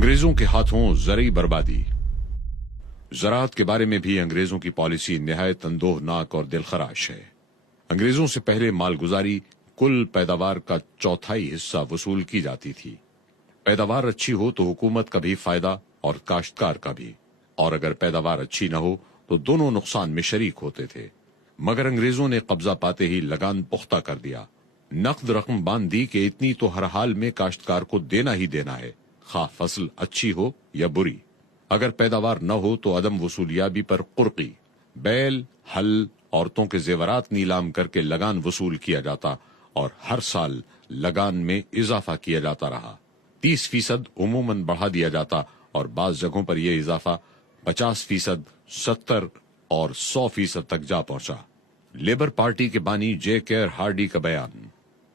انگریزوں کے ہاتھوں زرعی بربادی۔ زراعت کے بارے میں بھی انگریزوں کی پالیسی نہایت اندوہناک اور دلخراش ہے۔ انگریزوں سے پہلے مالگزاری کل پیداوار کا 1/4 حصہ وصول کی جاتی تھی۔ پیداوار اچھی ہو تو حکومت کا بھی فائدہ اور کاشتکار کا بھی، اور اگر پیداوار اچھی نہ ہو تو دونوں نقصان میں شریک ہوتے تھے۔ مگر انگریزوں نے قبضہ پاتے ہی لگان پختہ کر دیا، نقد رقم باندھ دی کہ اتنی تو ہر حال میں کاشتکار کو دینا ہی دینا ہے، خواہ فصل اچھی ہو یا بری۔ اگر پیداوار نہ ہو تو عدم وصولیابی پر قرقی، بیل، ہل، عورتوں کے زیورات نیلام کر کے لگان وصول کیا جاتا اور ہر سال لگان میں اضافہ کیا جاتا رہا۔ 30% عموماً بڑھا دیا جاتا اور بعض جگہوں پر یہ اضافہ 50%، 70 اور 100% تک جا پہنچا۔ لیبر پارٹی کے بانی جے کیئر ہارڈی کا بیان: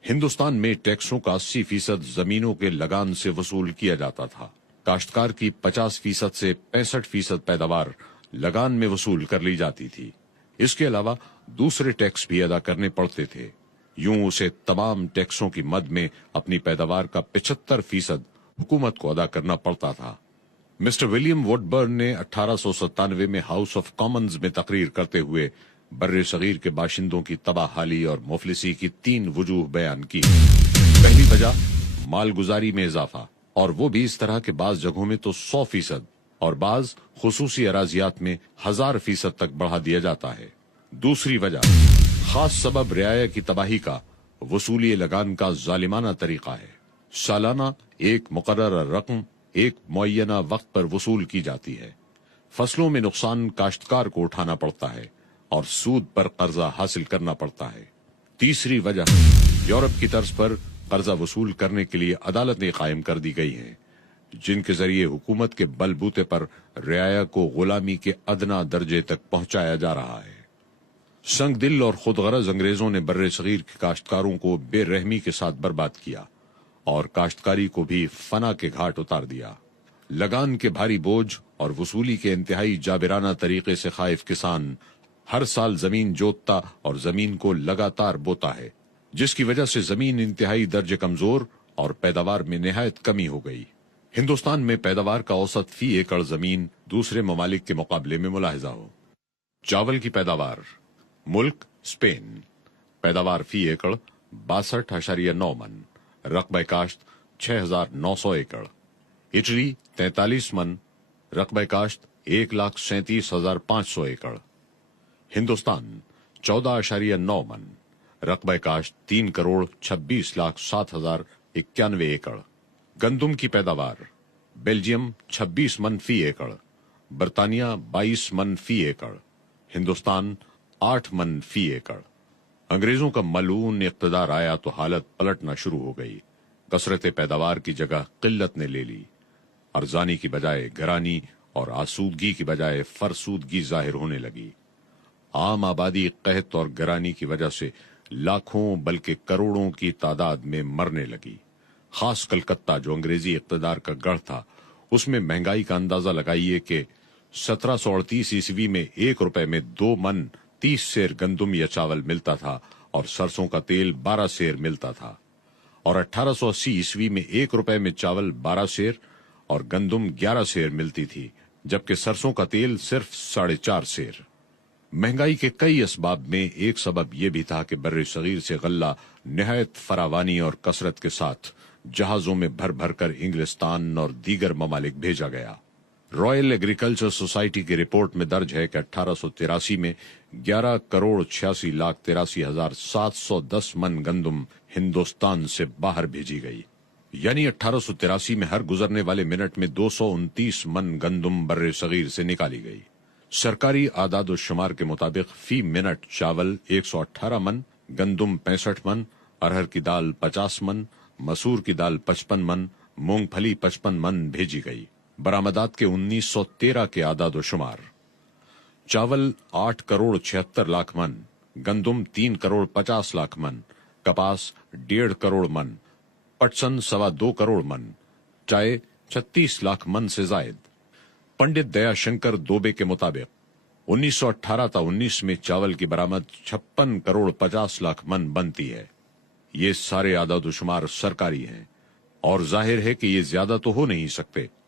ہندوستان میں ٹیکسوں کا 80% زمینوں کے لگان سے وصول کیا جاتا تھا۔ کاشتکار کی 50% سے 65% پیداوار لگان میں وصول کر لی جاتی تھی۔ اس کے علاوہ دوسرے ٹیکس بھی ادا کرنے پڑتے تھے۔ یوں اسے تمام ٹیکسوں کی مد میں اپنی پیداوار کا 75% حکومت کو ادا کرنا پڑتا تھا۔ مسٹر ولیم وڈ برن نے 1897 میں ہاؤس آف کامنز میں تقریر کرتے ہوئے بر صغیر کے باشندوں کی تباہ حالی اور مفلسی کی 3 وجوہ بیان کی۔ پہلی وجہ مالگزاری میں اضافہ، اور وہ بھی اس طرح کہ بعض جگہوں میں تو 100% اور بعض خصوصی اراضیات میں 1000% تک بڑھا دیا جاتا ہے۔ دوسری وجہ خاص سبب رعایا کی تباہی کا وصولی لگان کا ظالمانہ طریقہ ہے۔ سالانہ ایک مقررہ رقم ایک معینہ وقت پر وصول کی جاتی ہے۔ فصلوں میں نقصان کاشتکار کو اٹھانا پڑتا ہے اور سود پر قرضہ حاصل کرنا پڑتا ہے۔ تیسری وجہ یورپ کی طرز پر قرضہ وصول کرنے کے لیے عدالتیں قائم کر دی گئی ہیں، جن کے ذریعے حکومت کے بل بوتے پر رعایا کو غلامی کے ادنا درجے تک پہنچایا جا رہا ہے۔ سنگ دل اور خود غرض انگریزوں نے بر صغیر کے کاشتکاروں کو بے رحمی کے ساتھ برباد کیا اور کاشتکاری کو بھی فنا کے گھاٹ اتار دیا۔ لگان کے بھاری بوجھ اور وصولی کے انتہائی جابرانہ طریقے سے خائف کسان ہر سال زمین جوتتا اور زمین کو لگاتار بوتا ہے، جس کی وجہ سے زمین انتہائی درجے کمزور اور پیداوار میں نہایت کمی ہو گئی۔ ہندوستان میں پیداوار کا اوسط فی ایکڑ زمین دوسرے ممالک کے مقابلے میں ملاحظہ ہو۔ چاول کی پیداوار: ملک اسپین، پیداوار فی ایکڑ 62.9 من، رقبہ کاشت 6900 ایکڑ۔ اٹلی 43 من، رقبہ کاشت 1,37,500 ایکڑ۔ ہندوستان 14.9 من، رقبہ کاشت 3,26,07,091 ایکڑ۔ گندم کی پیداوار: بیلجیم 26 من فی ایکڑ، برطانیہ 22 من فی ایکڑ، ہندوستان 8 من فی ایکڑ۔ انگریزوں کا ملعون اقتدار آیا تو حالت پلٹنا شروع ہو گئی۔ کثرت پیداوار کی جگہ قلت نے لے لی۔ ارزانی کی بجائے گرانی اور آسودگی کی بجائے فرسودگی ظاہر ہونے لگی۔ عام آبادی قحط اور گرانی کی وجہ سے لاکھوں بلکہ کروڑوں کی تعداد میں مرنے لگی۔ خاص کلکتہ جو انگریزی اقتدار کا گڑھ تھا، اس میں مہنگائی کا اندازہ لگائیے کہ 1738 عیسوی میں 1 روپے میں 2 من 30 سیر گندم یا چاول ملتا تھا اور سرسوں کا تیل 12 سیر ملتا تھا، اور 1880 عیسوی میں 1 روپے میں چاول 12 سیر اور گندم 11 سیر ملتی تھی، جبکہ سرسوں کا تیل صرف 4.5 سیر۔ مہنگائی کے کئی اسباب میں ایک سبب یہ بھی تھا کہ بر صغیر سے غلہ نہایت فراوانی اور کثرت کے ساتھ جہازوں میں بھر بھر کر انگلستان اور دیگر ممالک بھیجا گیا۔ رائل ایگریکلچر سوسائٹی کی رپورٹ میں درج ہے کہ 1883 میں 11,86,83,710 من گندم ہندوستان سے باہر بھیجی گئی، یعنی 1883 میں ہر گزرنے والے منٹ میں 229 من گندم بر صغیر سے نکالی گئی۔ سرکاری اعداد و شمار کے مطابق فی منٹ چاول 118 من، گندم 65 من، ارہر کی دال 50 من، مسور کی دال 55 من، مونگ پھلی 55 من بھیجی گئی۔ برآمدات کے 1913 کے اعداد و شمار: چاول 8 کروڑ 76 لاکھ من، گندم 3 کروڑ 50 لاکھ من، کپاس 1.5 کروڑ من، پٹسن 2.25 کروڑ من، چائے 36 لاکھ من سے زائد۔ پنڈت دیا شنکر دوبے کے مطابق 1918 تا 19 میں چاول کی برآمد 56 کروڑ 50 لاکھ من بنتی ہے۔ یہ سارے اعداد و شمار سرکاری ہیں اور ظاہر ہے کہ یہ زیادہ تو ہو نہیں سکتے۔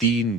3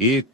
1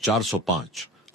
405,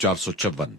454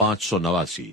589,